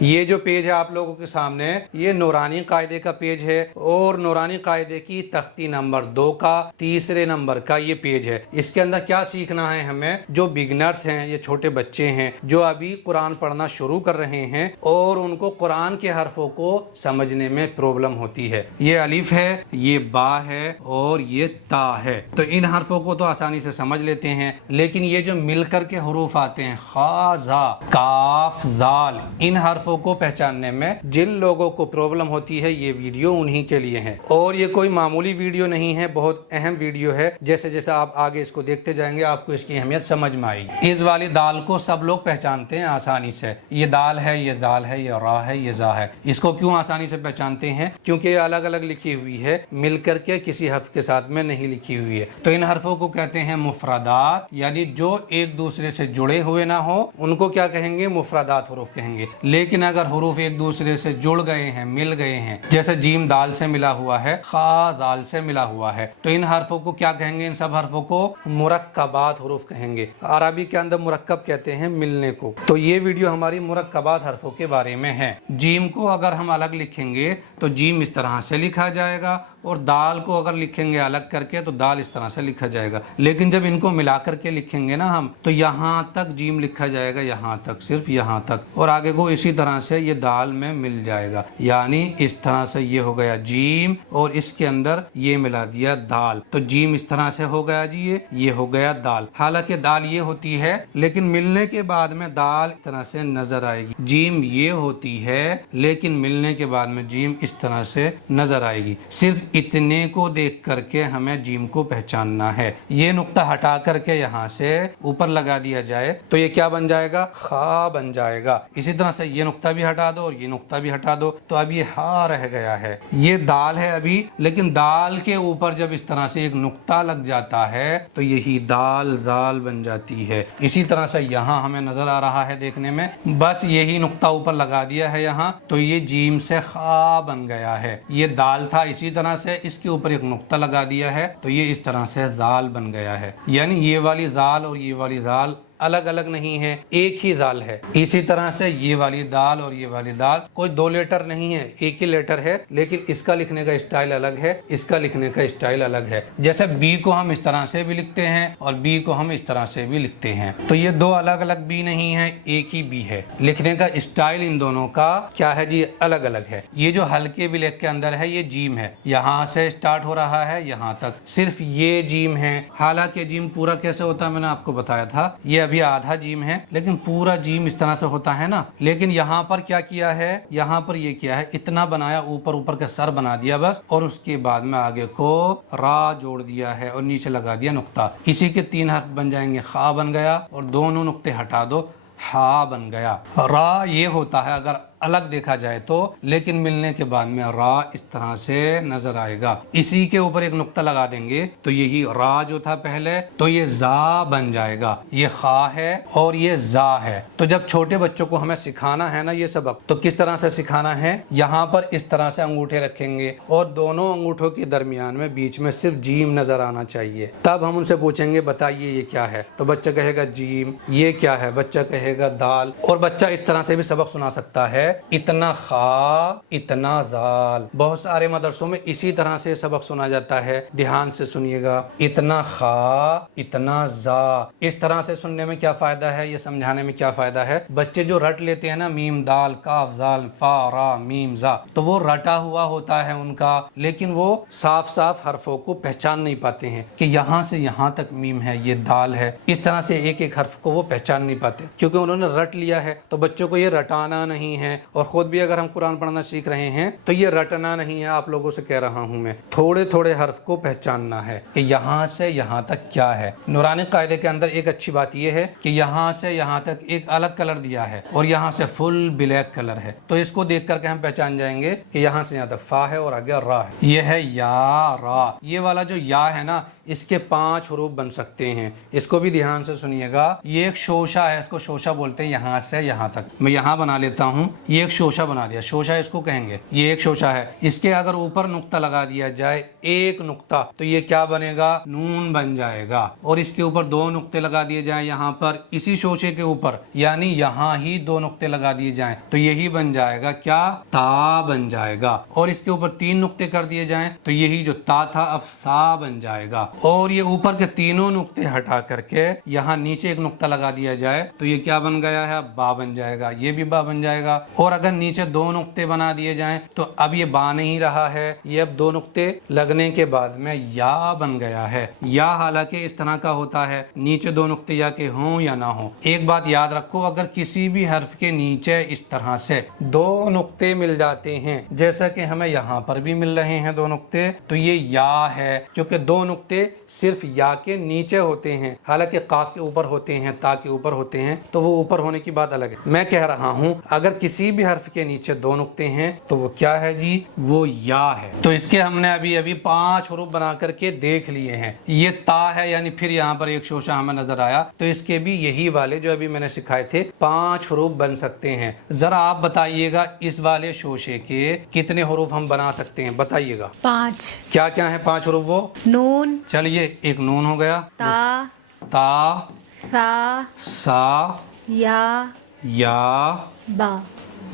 یہ جو پیج ہے آپ لوگوں کے سامنے، یہ نورانی قاعدے کا پیج ہے اور نورانی قاعدے کی تختی نمبر 2 کا تیسرے نمبر کا یہ پیج ہے۔ اس کے اندر کیا سیکھنا ہے ہمیں؟ جو بگنرز ہیں، یہ چھوٹے بچے ہیں جو ابھی قرآن پڑھنا شروع کر رہے ہیں اور ان کو قرآن کے حرفوں کو سمجھنے میں پرابلم ہوتی ہے۔ یہ الف ہے، یہ با ہے اور یہ تا ہے، تو ان حرفوں کو تو آسانی سے سمجھ لیتے ہیں، لیکن یہ جو مل کر کے حروف آتے ہیں خا زا کاف ذال، ان حرفوں کو پہچاننے میں جن لوگوں کو پرابلم ہوتی ہے یہ ویڈیو انہی کے لیے ہے۔ اور یہ کوئی معمولی ویڈیو نہیں ہے، بہت اہم ویڈیو ہے۔ جیسے جیسے آپ آگے اس کو دیکھتے جائیں گے آپ کو اس کی اہمیت سمجھ میں آئے گی۔ اس والی دال کو سب لوگ پہچانتے ہیں آسانی سے، یہ دال ہے، یہ دال ہے، یہ را ہے، یہ زا ہے۔ اس کو کیوں آسانی سے پہچانتے ہیں؟ کیونکہ یہ الگ الگ لکھی ہوئی ہے، مل کر کے کسی حرف کے ساتھ میں نہیں لکھی ہوئی ہے۔ تو ان حرفوں کو کہتے ہیں مفردات، یعنی جو ایک دوسرے سے جڑے ہوئے نہ ہو ان کو کیا کہیں گے؟ مفردات حروف کہیں گے۔ لیکن اگر حروف ایک دوسرے سے جڑ گئے ہیں، مل گئے ہیں، جیسے جیم دال سے ملا ہوا ہے، خا دال سے ملا ہوا ہے، تو ان حرفوں کو کیا کہیں گے؟ ان سب حرفوں کو مرکبات حروف کہیں گے۔ عربی کے اندر مرکب کہتے ہیں ملنے کو۔ تو یہ ویڈیو ہماری مرکبات حرفوں کے بارے میں ہے۔ جیم کو اگر ہم الگ لکھیں گے تو جیم اس طرح سے لکھا جائے گا، اور دال کو اگر لکھیں گے الگ کر کے تو دال اس طرح سے لکھا جائے گا۔ لیکن جب ان کو ملا کر کے لکھیں گے نا ہم، تو یہاں تک جیم لکھا جائے گا، یہاں تک، صرف یہاں تک، اور آگے کو اسی طرح سے یہ دال میں مل جائے گا، یعنی اس طرح سے یہ ہو گیا جیم اور اس کے اندر یہ ملا دیا دال، تو جیم اس طرح سے ہو گیا جی، یہ ہو گیا دال۔ حالانکہ دال یہ ہوتی ہے لیکن ملنے کے بعد میں دال اس طرح سے نظر آئے گی۔ جیم یہ ہوتی ہے لیکن ملنے کے بعد میں جیم اس طرح سے نظر آئے گی۔ صرف اتنے کو دیکھ کر کے ہمیں جیم کو پہچاننا ہے۔ یہ نقطہ ہٹا کر کے یہاں سے اوپر لگا دیا جائے تو یہ کیا بن جائے گا؟ خا بن جائے گا۔ اسی طرح سے یہ نقطہ بھی ہٹا دو اور یہ نقطہ بھی ہٹا دو تو اب یہ ہا رہ گیا ہے۔ یہ دال ہے ابھی، لیکن دال کے اوپر جب اس طرح سے ایک نقطہ لگ جاتا ہے تو یہی دال زال بن جاتی ہے۔ اسی طرح سے یہاں ہمیں نظر آ رہا ہے دیکھنے میں، بس یہی نقطہ اوپر لگا دیا ہے یہاں تو یہ جیم سے خا بن گیا ہے۔ یہ دال تھا، اسی طرح سے اس کے اوپر ایک نقطہ لگا دیا ہے تو یہ اس طرح سے زال بن گیا ہے۔ یعنی یہ والی زال اور یہ والی زال الگ الگ نہیں ہے، ایک ہی دال ہے۔ اسی طرح سے یہ والی دال اور یہ والی دال کوئی دو لیٹر نہیں ہے، ایک ہی لیٹر ہے، لیکن اس کا لکھنے کا اسٹائل الگ ہے، اس کا لکھنے کا اسٹائل الگ ہے۔ جیسے بی کو ہم اس طرح سے بھی لکھتے ہیں اور بی کو ہم اس طرح سے بھی لکھتے ہیں، تو یہ دو الگ الگ بی نہیں ہے، ایک ہی بی ہے۔ لکھنے کا اسٹائل ان دونوں کا کیا ہے جی؟ الگ الگ ہے۔ یہ جو ہلکے بلیک کے اندر ہے یہ جیم ہے، یہاں سے اسٹارٹ ہو رہا ہے یہاں تک، صرف یہ جیم ہے۔ حالانکہ جیم پورا کیسے ہوتا ہے میں نے آپ کو بتایا تھا، یہ ابھی آدھا جیم ہے، لیکن پورا جیم اس طرح سے ہوتا ہے نا۔ لیکن یہاں پر کیا کیا ہے؟ یہاں پر یہ کیا ہے؟ اتنا بنایا، اوپر اوپر کا سر بنا دیا بس، اور اس کے بعد میں آگے کو را جوڑ دیا ہے اور نیچے لگا دیا نقطہ۔ اسی کے 3 حرف بن جائیں گے، خا بن گیا اور دونوں نقطے ہٹا دو، ہا بن گیا۔ را یہ ہوتا ہے اگر الگ دیکھا جائے تو، لیکن ملنے کے بعد میں را اس طرح سے نظر آئے گا۔ اسی کے اوپر ایک نقطہ لگا دیں گے تو یہی را جو تھا پہلے تو یہ زا بن جائے گا، یہ خا ہے اور یہ زا ہے۔ تو جب چھوٹے بچوں کو ہمیں سکھانا ہے نا یہ سبق، تو کس طرح سے سکھانا ہے؟ یہاں پر اس طرح سے انگوٹھے رکھیں گے اور دونوں انگوٹھوں کے درمیان میں بیچ میں صرف جیم نظر آنا چاہیے۔ تب ہم ان سے پوچھیں گے بتائیے یہ کیا ہے، تو بچہ کہے گا جیم۔ یہ کیا ہے؟ بچہ کہے گا دال۔ اور بچہ اس طرح سے بھی سبق سنا سکتا ہے، اتنا خا اتنا زال۔ بہت سارے مدرسوں میں اسی طرح سے سبق سنا جاتا ہے، دھیان سے سنیے گا، اتنا خا اتنا زا۔ اس طرح سے سننے میں کیا فائدہ ہے، یہ سمجھانے میں کیا فائدہ ہے؟ بچے جو رٹ لیتے ہیں نا میم دال کاف زال فا را میم زا، تو وہ رٹا ہوا ہوتا ہے ان کا، لیکن وہ صاف صاف حرفوں کو پہچان نہیں پاتے ہیں کہ یہاں سے یہاں تک میم ہے، یہ دال ہے۔ اس طرح سے ایک ایک حرف کو وہ پہچان نہیں پاتے کیونکہ انہوں نے رٹ لیا ہے۔ تو بچوں کو یہ رٹانا نہیں ہے، اور خود بھی اگر ہم قرآن پڑھنا سیکھ رہے ہیں تو یہ رٹنا نہیں ہے۔ آپ لوگوں سے کہہ رہا ہوں میں، تھوڑے تھوڑے حرف کو پہچاننا ہے کہ یہاں سے یہاں تک کیا ہے۔ نورانی قاعدے کے اندر ایک اچھی بات یہ ہے کہ یہاں سے یہاں تک ایک الگ کلر دیا ہے اور یہاں سے فل بلیک کلر ہے، تو اس کو دیکھ کر کے ہم پہچان جائیں گے کہ یہاں سے یہاں تک فا ہے اور آگے را ہے۔ یہ ہے یا را، یہ والا جو یا ہے نا इसके 5 हरूफ बन सकते हैं। इसको भी ध्यान से सुनिएगा। ये एक शोशा है, इसको शोशा बोलते हैं, यहाँ से यहाँ तक। मैं यहाँ बना लेता हूँ, ये एक शोशा बना दिया, शोशा इसको कहेंगे, ये एक शोशा है। इसके अगर ऊपर नुक्ता लगा दिया जाए, एक नुक्ता, तो ये क्या बनेगा? नून बन जाएगा। और इसके ऊपर 2 नुक्ते लगा दिए जाए यहाँ पर, इसी शोशे के ऊपर, यानी यहाँ ही 2 नुक्ते लगा दिए जाएं, तो यही बन जाएगा क्या? ता बन जाएगा। और इसके ऊपर 3 नुक्ते कर दिए जाएं, तो यही जो ता था अब सा बन जाएगा। और ये ऊपर के तीनों नुक्ते हटा करके यहाँ नीचे एक नुक्ता लगा दिया जाए, तो ये क्या बन गया है? बा बन जाएगा। ये भी बा बन जाएगा। और अगर नीचे 2 नुक्ते बना दिए जाएं, तो अब ये बा नहीं रहा है, ये अब 2 नुक्ते लगने के बाद में या बन गया है। या हालांकि इस तरह का होता है, नीचे 2 नुक्ते या के हों या ना हो। एक बात याद रखो, अगर किसी भी हर्फ के नीचे इस तरह से 2 नुक्ते मिल जाते हैं, जैसा कि हमें यहाँ पर भी मिल रहे हैं 2 नुक्ते, तो ये या है, क्योंकि 2 नुक्ते सिर्फ या के नीचे होते हैं। हालांकि काफ के ऊपर होते हैं, ता के ऊपर होते हैं, तो वो ऊपर होने की बात अलग है। मैं कह रहा हूं अगर किसी भी हर्फ के नीचे 2 नुक्ते हैं तो वो क्या है जी? वो या है। तो इसके हमने अभी अभी 5 हरूफ बना करके देख लिए हैं। ये ता है, यानी फिर यहाँ पर एक शोशा हमें नजर आया, तो इसके भी यही वाले जो अभी मैंने सिखाए थे 5 हरूफ बन सकते हैं। जरा आप बताइएगा इस वाले शोशे के कितने हरूफ हम बना सकते हैं? बताइएगा। 5। क्या क्या है 5 हरूफ? वो नून, चलिए, एक नून हो गया, ता, ता, सा, सा, या, बा।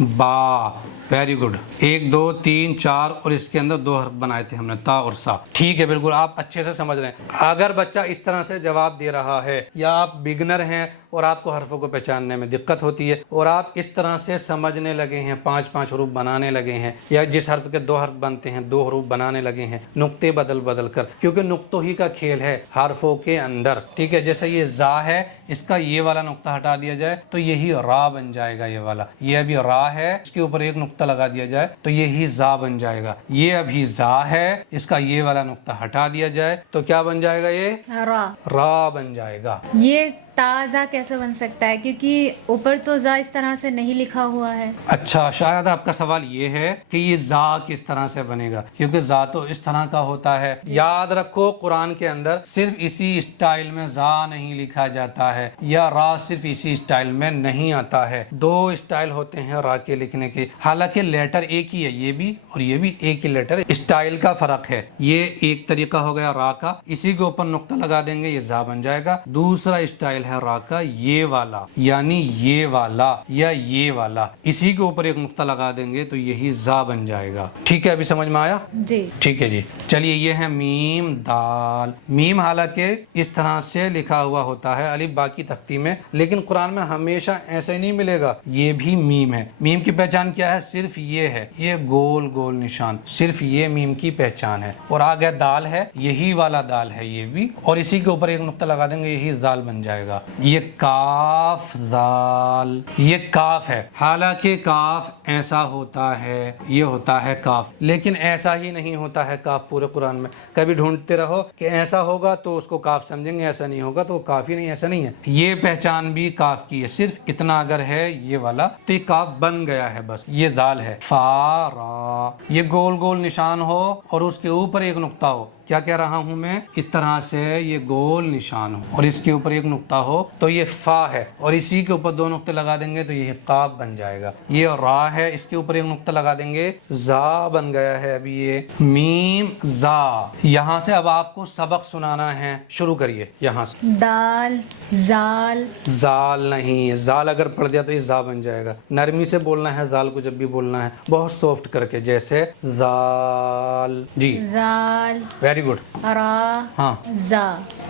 बा। Very good. 1 2 3 4 और इसके अंदर 2 हर्फ बनाए थे हमने, ता और सा। ठीक है, बिल्कुल आप अच्छे से समझ रहे हैं। अगर बच्चा इस तरह से जवाब दे रहा है, या आप बिगनर हैं और आपको हर्फों को पहचानने में दिक्कत होती है, और आप इस तरह से समझने लगे हैं, 5-5 हरूफ बनाने लगे हैं, या जिस हर्फ के 2 हर्फ बनते हैं 2 हरूफ बनाने लगे हैं, नुक्ते बदल बदल कर, क्योंकि नुक्तों ही का खेल है हर्फों के अंदर। ठीक है, जैसे ये जा है, इसका ये वाला नुक्ता हटा दिया जाए तो यही रा बन जाएगा। ये वाला, ये अभी रा है, इसके ऊपर एक नुक्ता लगा दिया जाए तो यही जा बन जाएगा। ये अभी जा है, इसका ये वाला नुक्ता हटा दिया जाए तो क्या बन जाएगा? ये रा बन जाएगा। ये ताज़ा कैसे बन सकता है? क्योंकि ऊपर तो जा इस तरह से नहीं लिखा हुआ है। अच्छा, शायद आपका सवाल ये है कि ये जा किस तरह से बनेगा, क्योंकि जा तो इस तरह का होता है। याद रखो, कुरान के अंदर सिर्फ इसी स्टाइल में जा नहीं लिखा जाता है, या रा सिर्फ इसी स्टाइल में नहीं आता है। 2 स्टाइल होते हैं रा के लिखने के। हालांकि लेटर एक ही है, ये भी और ये भी एक ही लेटर, स्टाइल का फर्क है। ये एक तरीका हो गया रा का, इसी के ऊपर नुक्ता लगा देंगे, ये जा बन जाएगा। दूसरा स्टाइल है रा का, ये वाला, यानी ये वाला या ये वाला, इसी के ऊपर एक नुक्ता लगा देंगे तो यही जा बन जाएगा। ठीक है, अभी समझ में आया जी? ठीक है जी। चलिए, ये है मीम दाल। मीम हालांकि इस तरह से लिखा हुआ होता है अलिफ बाकी तख्ती में, लेकिन कुरान में हमेशा ऐसे नहीं मिलेगा। ये भी मीम है। मीम की पहचान क्या है? सिर्फ ये है, ये गोल गोल निशान, सिर्फ ये मीम की पहचान है। और आगे दाल है, यही वाला दाल है ये भी, और इसी के ऊपर एक नुक्ता लगा देंगे, यही दाल बन जाएगा। ये काफ दाल, ये काफ है। हालांकि काफ ऐसा होता है, ये होता है काफ, लेकिन ऐसा ही नहीं होता है काफ पूरे कुरान में। कभी ढूंढते रहो कि ऐसा होगा तो उसको काफ समझेंगे, ऐसा नहीं होगा तो वो काफ ही नहीं, ऐसा नहीं है। ये पहचान भी काफ की है, सिर्फ इतना अगर है ये वाला तो ये काफ बन गया है, बस ये दाल है। फा रा, ये गोल गोल निशान हो और उसके ऊपर एक नुक्ता हो। क्या कह रहा हूं मैं? इस तरह से ये गोल निशान हो और इसके ऊपर एक नुक्ता हो तो ये फा है, और इसी के ऊपर 2 नुक्ते लगा देंगे तो ये काफ बन जाएगा। ये रा है, इसके ऊपर एक नुक्ता लगा देंगे, जा बन गया है। अभी ये मीम जा। यहाँ से अब आपको सबक सुनाना है, शुरू करिए यहाँ से। दाल, जाल। जाल नहीं, जाल अगर पढ़ दिया तो ये जा बन जाएगा। नरमी से बोलना है जाल को, जब भी बोलना है बहुत सॉफ्ट करके, जैसे जाल जी, जाल। Very good. रा, हाँ, जा।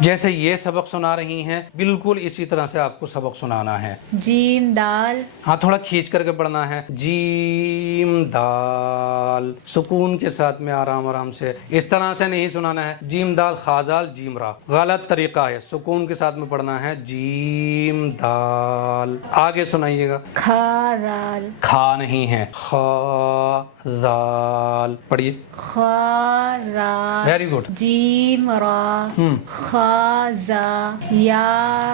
जैसे ये सबक सुना रही हैं, बिल्कुल इसी तरह से आपको सबक सुनाना है। जीम दाल। हाँ, थोड़ा खींच करके पढ़ना है। जीम दाल, सुकून के साथ में, आराम आराम से, इस तरह से नहीं सुनाना है जीम दाल खा दाल जीम रा, गलत तरीका है। सुकून के साथ में पढ़ना है जीम दाल। आगे सुनाइएगा। खा दाल। खा नहीं है, खा दाल। पढ़िए। खा दाल। Very good. जीम रा खा जा या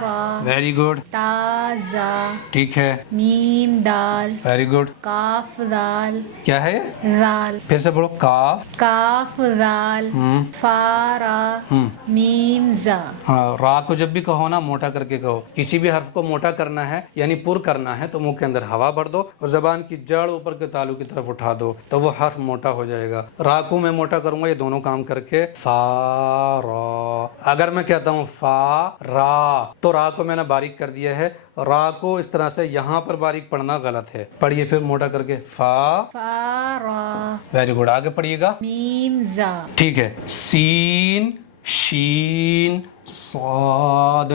रा वेरी गुड। ता जा ठीक है, मीम दाल वेरी गुड। काफ दाल क्या है? दाल फिर से बोलो, काफ। काफ दाल फा रा मीम जा। हाँ, रा को जब भी कहो ना मोटा करके कहो। किसी भी हर्फ को मोटा करना है यानी पुर करना है तो मुंह के अंदर हवा भर दो और जबान की जड़ ऊपर के तालू की तरफ उठा दो तो वो हर्फ मोटा हो जाएगा। रा को मैं मोटा करूंगा ये दोनों काम करके, फा रा। अगर मैं कहता हूँ फा रा तो रा को मैंने बारीक कर दिया है, रा को इस तरह से यहाँ पर बारीक पढ़ना गलत है। पढ़िए फिर मोटा करके, फा रा वेरी गुड। आगे पढ़िएगा, मीम जा। ठीक है, सीन शीन साद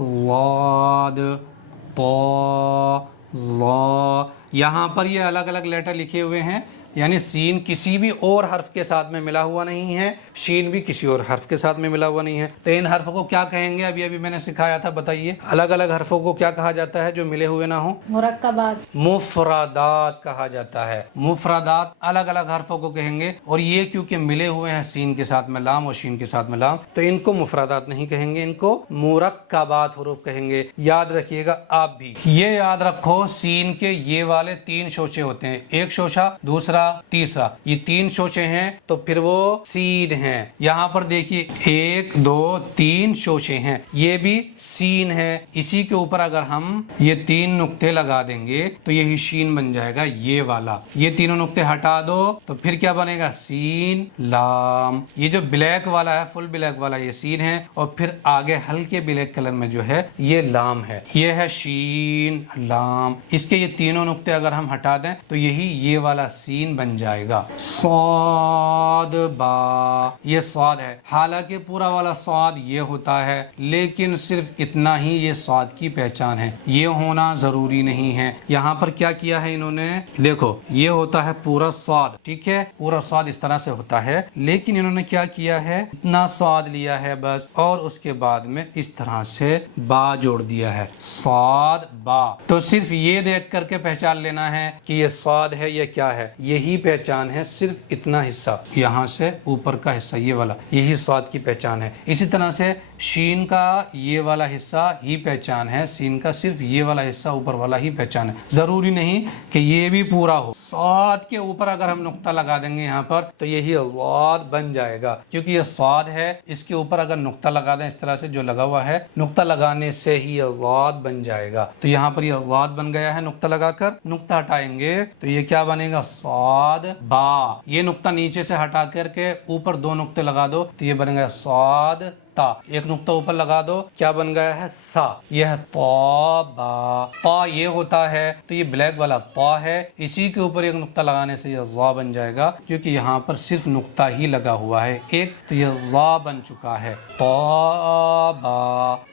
लाद ता ला। यहाँ पर ये अलग अलग लेटर लिखे हुए हैं यानी सीन किसी भी और हर्फ के साथ में मिला हुआ नहीं है, शीन भी किसी और हर्फ के साथ में मिला हुआ नहीं है। तो इन हर्फों को क्या कहेंगे? अभी अभी मैंने सिखाया था, बताइए। अलग अलग हर्फों को क्या कहा जाता है जो मिले हुए ना हो? मुरक्कबात। मुफरदात कहा जाता है। मुफरदात अलग अलग हर्फों को कहेंगे और ये क्योंकि मिले हुए हैं सीन के साथ में लाम और शीन के साथ में लाम तो इनको मुफरदात नहीं कहेंगे, इनको मुरक्कबात हुरूफ कहेंगे। याद रखिएगा आप भी, ये याद रखो सीन के ये वाले 3 शोशे होते हैं, एक शोशा, दूसरा, तीसरा। ये 3 शोशे हैं तो फिर वो सीन है। यहाँ पर देखिए 1 2 3 शोशे हैं, ये भी सीन है। इसी के ऊपर अगर हम ये 3 नुक्ते लगा देंगे तो यही शीन बन जाएगा ये वाला। ये तीनों नुक्ते हटा दो तो फिर क्या बनेगा? सीन लाम। ये जो ब्लैक वाला है, फुल ब्लैक वाला, ये सीन है और फिर आगे हल्के ब्लैक कलर में जो है ये लाम है। ये है शीन लाम। इसके ये तीनों नुक्ते अगर हम हटा दें तो यही ये वाला सीन बन जाएगा। सौद बा, ये स्वाद है। हालांकि पूरा वाला स्वाद ये होता है लेकिन सिर्फ इतना ही ये स्वाद की पहचान है, ये होना जरूरी नहीं है। यहाँ पर क्या किया है इन्होंने, देखो ये होता है पूरा स्वाद, ठीक है, पूरा स्वाद इस तरह से होता है लेकिन इन्होंने क्या किया है, इतना स्वाद लिया है बस और उसके बाद में इस तरह से बा जोड़ दिया है, स्वाद बा। तो सिर्फ ये देख करके पहचान लेना है कि ये स्वाद है, ये क्या है, यही पहचान है। सिर्फ इतना हिस्सा यहाँ से ऊपर का हिस्सा ये वाला, यही स्वाद की पहचान है। इसी तरह से शीन का ये वाला हिस्सा ही पहचान है, सीन का सिर्फ ये वाला हिस्सा ऊपर वाला ही पहचान है। जरूरी नहीं कि ये भी पूरा हो। स्वाद के ऊपर अगर हम नुक्ता लगा देंगे यहाँ पर तो यही स्वाद बन जाएगा क्योंकि ये स्वाद है। इसके ऊपर अगर नुक्ता लगा दें इस तरह से जो लगा हुआ है, नुक्ता लगाने से ही स्वाद बन जाएगा। तो यहाँ पर ये स्वाद बन गया है नुक्ता लगाकर। नुक्ता हटाएंगे तो ये क्या बनेगा? स्वाद बा। ये नुक्ता नीचे से हटा करके ऊपर 2 नुक्ते लगा दो तो ये बनेगा स्वाद ता। एक नुक्ता ऊपर लगा दो, क्या बन गया है? सा। यह है तौबा। ता ये होता है तो ये ब्लैक वाला ता है, इसी के ऊपर एक नुक्ता लगाने से यह ज़ा बन जाएगा क्योंकि यहाँ पर सिर्फ नुक्ता ही लगा हुआ है एक, तो यह ज़ा बन चुका है। तौबा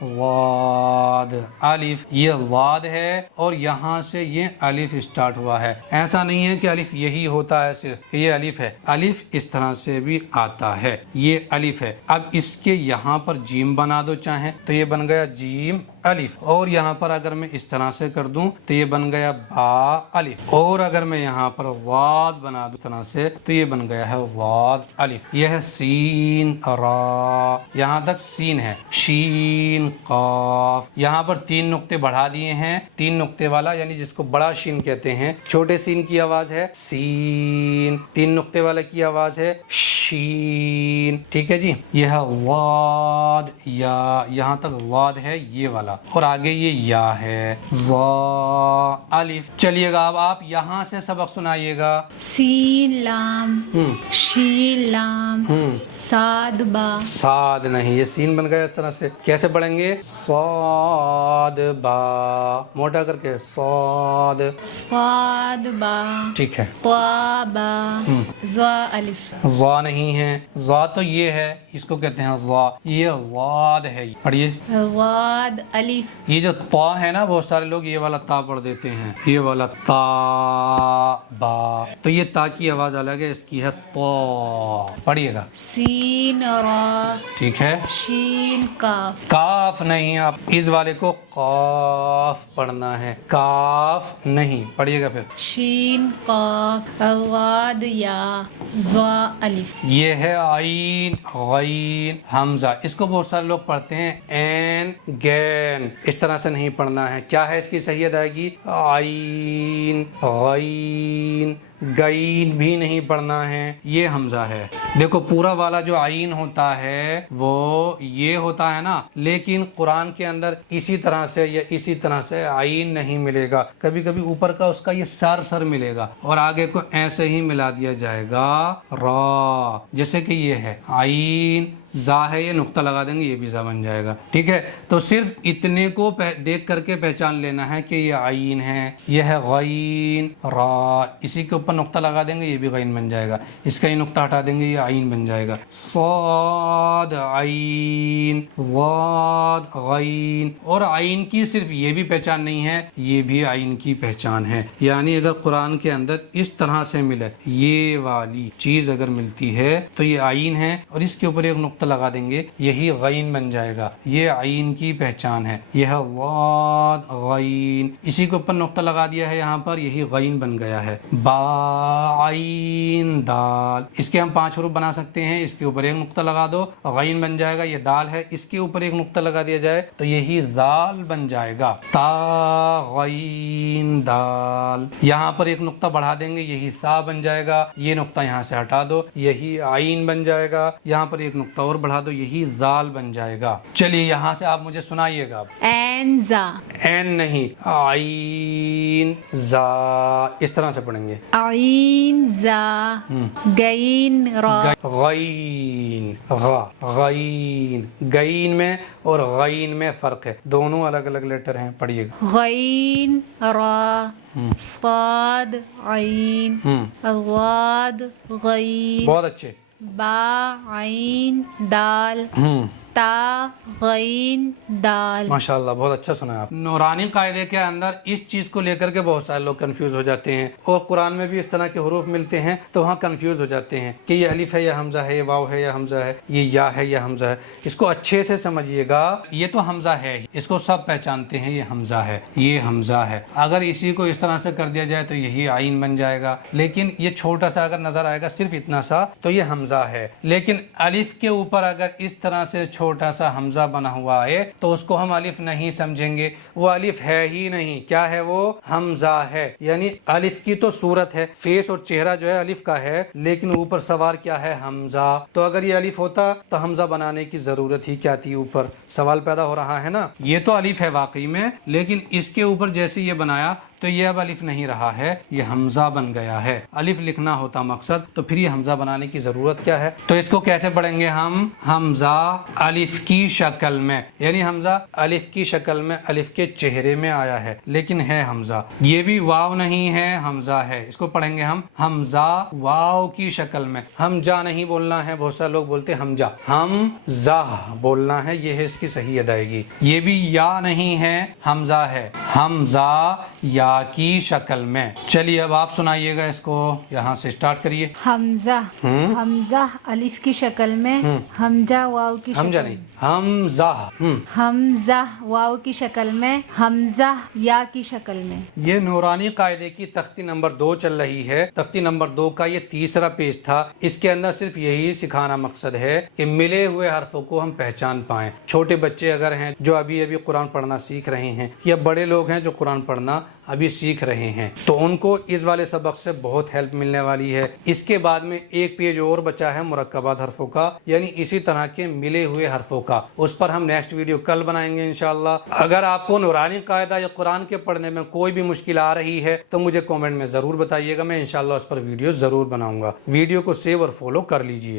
वाद अलिफ, ये वाद है और यहाँ से ये अलिफ स्टार्ट हुआ है। ऐसा नहीं है कि अलिफ यही होता है सिर्फ कि ये अलिफ है, अलिफ इस तरह से भी आता है, ये अलिफ है। अब इसके यहाँ पर जीम बना दो चाहे तो ये बन गया जीम अलिफ, और यहाँ पर अगर मैं इस तरह से कर दूं तो ये बन गया बा अलिफ, और अगर मैं यहाँ पर वाद बना दूं तरह से तो ये बन गया है वाद अलिफ। यह है सीन रा, यहाँ तक सीन है, शीन काफ। यहाँ पर 3 नुक्ते बढ़ा दिए हैं, 3 नुक्ते वाला यानी जिसको बड़ा शीन कहते हैं। छोटे सीन की आवाज है सीन, 3 नुक्ते वाले की आवाज है शीन, ठीक है जी। यह है वाद या, यहाँ तक वाद है ये वाला, और आगे ये या है ज़ा अलिफ। चलिएगा अब आप यहाँ से सबक सुनाइएगा। सीन लाम शीन लाम साद बा। साद नहीं, ये सीन बन गया इस तरह से। कैसे पढ़ेंगे? साद बा, मोटा करके साद स्वाद बा, ठीक है। त्वाबा ज़ा अलिफ। ज़ा नहीं है, ज़ा तो ये है, इसको कहते हैं ज़ा, ये वाद है। पढ़िए वाद अलिफ। ये जो ता है ना, बहुत सारे लोग ये वाला ता पढ़ देते हैं, ये वाला ता बा, तो ये ता की आवाज अलग है, इसकी है ता। पढ़िएगा सीन रा, ठीक है। शीन काफ। काफ नहीं, आप इस वाले को काफ पढ़ना है, काफ नहीं। पढ़िएगा फिर। शीन काफ वाद या ज़ा अलिफ। ये है आइन गईन हमजा। इसको बहुत सारे लोग पढ़ते हैं एन गैन, इस तरह से नहीं पढ़ना है। क्या है इसकी सही अदायगी? आइन गईन, गईन भी नहीं पढ़ना है, ये हमजा है। देखो पूरा वाला जो आइन होता है वो ये होता है ना, लेकिन कुरान के अंदर इसी तरह से या इसी तरह से आइन नहीं मिलेगा। कभी कभी ऊपर का उसका ये सर मिलेगा और आगे को ऐसे ही मिला दिया जाएगा रा, जैसे कि ये है आइन जा है, ये नुक्ता लगा देंगे ये भी जा बन जाएगा। ठीक है, तो सिर्फ इतने को देख करके पहचान लेना है कि ये आइन है, ये है गईन रा, इसी के ऊपर नुक्ता लगा देंगे ये भी गईन बन जाएगा, इसका ही नुक्ता हटा देंगे ये आइन बन जाएगा। साद आइन वाद गईन, और आइन की सिर्फ ये भी पहचान नहीं है, ये भी आइन की पहचान है। यानी अगर कुरान के अंदर इस तरह से मिले ये वाली चीज अगर मिलती है तो ये आइन है और इसके ऊपर एक नुक्ता लगा देंगे यही गईन बन जाएगा, ये आइन की पहचान है। यह वाद गईन, इसी के ऊपर नुक्ता लगा दिया है यहाँ पर, यही गईन बन गया है। बा आइन दाल, इसके हम 5 हरूफ बना सकते हैं, इसके ऊपर एक नुक्ता लगा दो गईन बन जाएगा, ये दाल है, इसके ऊपर एक नुक्ता लगा दिया जाए तो यही दाल बन जाएगा। ता गईन दाल, यहाँ पर एक नुक्ता बढ़ा देंगे यही सा बन जाएगा, ये नुक्ता यहाँ से हटा दो यही आइन बन जाएगा, यहाँ पर एक नुक्ता और बढ़ा दो यही जाल बन जाएगा। चलिए यहाँ से आप मुझे सुनाइएगा। एन जा, एन नहीं, आइन जा, इस तरह से पढ़ेंगे। आइन जा गईन रा, गईन गा, गईन, गईन में और गईन में फर्क है, दोनों अलग अलग लेटर हैं। पढ़िएगा। गईन रा साद आइन वाद गईन, बहुत अच्छे। बा आइन दाल ता गईन दाल। माशाल्लाह, बहुत अच्छा सुना आप। नूरानी कायदे के अंदर इस चीज को लेकर के बहुत सारे लोग कंफ्यूज हो जाते हैं, और कुरान में भी इस तरह के हरूफ मिलते हैं तो वहाँ कंफ्यूज हो जाते हैं कि ये अलिफ है या हमजा है, ये वाव है या हमजा है, ये या है या हमजा है। इसको अच्छे से समझिएगा, ये तो हमजा है ही, इसको सब पहचानते हैं, ये हमजा है, ये हमजा है। अगर इसी को इस तरह से कर दिया जाए तो यही आइन बन जाएगा, लेकिन ये छोटा सा अगर नजर आएगा सिर्फ इतना सा तो ये हमजा है। लेकिन अलिफ के ऊपर अगर इस तरह से छोटा सा हमजा बना हुआ है तो उसको हम अलिफ नहीं समझेंगे, वो अलिफ है ही नहीं। क्या है वो? हमजा है। यानी अलिफ की तो सूरत है, फेस और चेहरा जो है अलिफ का है, लेकिन ऊपर सवार क्या है? हमजा। तो अगर ये अलिफ होता तो हमजा बनाने की जरूरत ही क्या थी? ऊपर सवाल पैदा हो रहा है ना। ये तो अलिफ है वाकई में, लेकिन इसके ऊपर जैसे ये बनाया तो ये अब अलिफ नहीं रहा है, ये हमजा बन गया है। अलिफ लिखना होता मकसद, तो फिर ये हमजा बनाने की जरूरत क्या है? तो इसको कैसे पढ़ेंगे हम? हमजा अलिफ की शक्ल में, यानी हमजा अलिफ की शक्ल में, अलिफ के चेहरे में आया है, लेकिन है हमजा। ये भी वाव नहीं है, हमजा है। इसको पढ़ेंगे हम हमजा वाव की शक्ल में। हमजा नहीं बोलना है, बहुत सारे लोग बोलते हमजा, हमजा बोलना है, ये है इसकी सही अदायगी। ये भी या नहीं है, हमजा है, हमजा या की शक्ल में। चलिए अब आप सुनाइएगा इसको, यहाँ से स्टार्ट करिए। हमजा, हमजा अलिफ की शक्ल में, हमजा वाव की हमजा शक्ल नहीं, हमजा। हमजा वाव की शक्ल में, हमजा या की शक्ल में। ये नूरानी कायदे की तख्ती नंबर 2 चल रही है। तख्ती नंबर 2 का ये तीसरा पेज था। इसके अंदर सिर्फ यही सिखाना मकसद है कि मिले हुए हरफों को हम पहचान पाएं। छोटे बच्चे अगर हैं जो अभी अभी कुरान पढ़ना सीख रहे हैं, या बड़े लोग हैं जो कुरान पढ़ना अभी सीख रहे हैं, तो उनको इस वाले सबक से बहुत हेल्प मिलने वाली है। इसके बाद में एक पेज और बचा है मुरक्कबात हरफों का, यानी इसी तरह के मिले हुए हरफों का। उस पर हम नेक्स्ट वीडियो कल बनाएंगे इंशाल्लाह। अगर आपको नूरानी कायदा या कुरान के पढ़ने में कोई भी मुश्किल आ रही है तो मुझे कमेंट में ज़रूर बताइएगा, मैं इंशाल्लाह उस पर वीडियो ज़रूर बनाऊंगा। वीडियो को सेव और फॉलो कर लीजिए।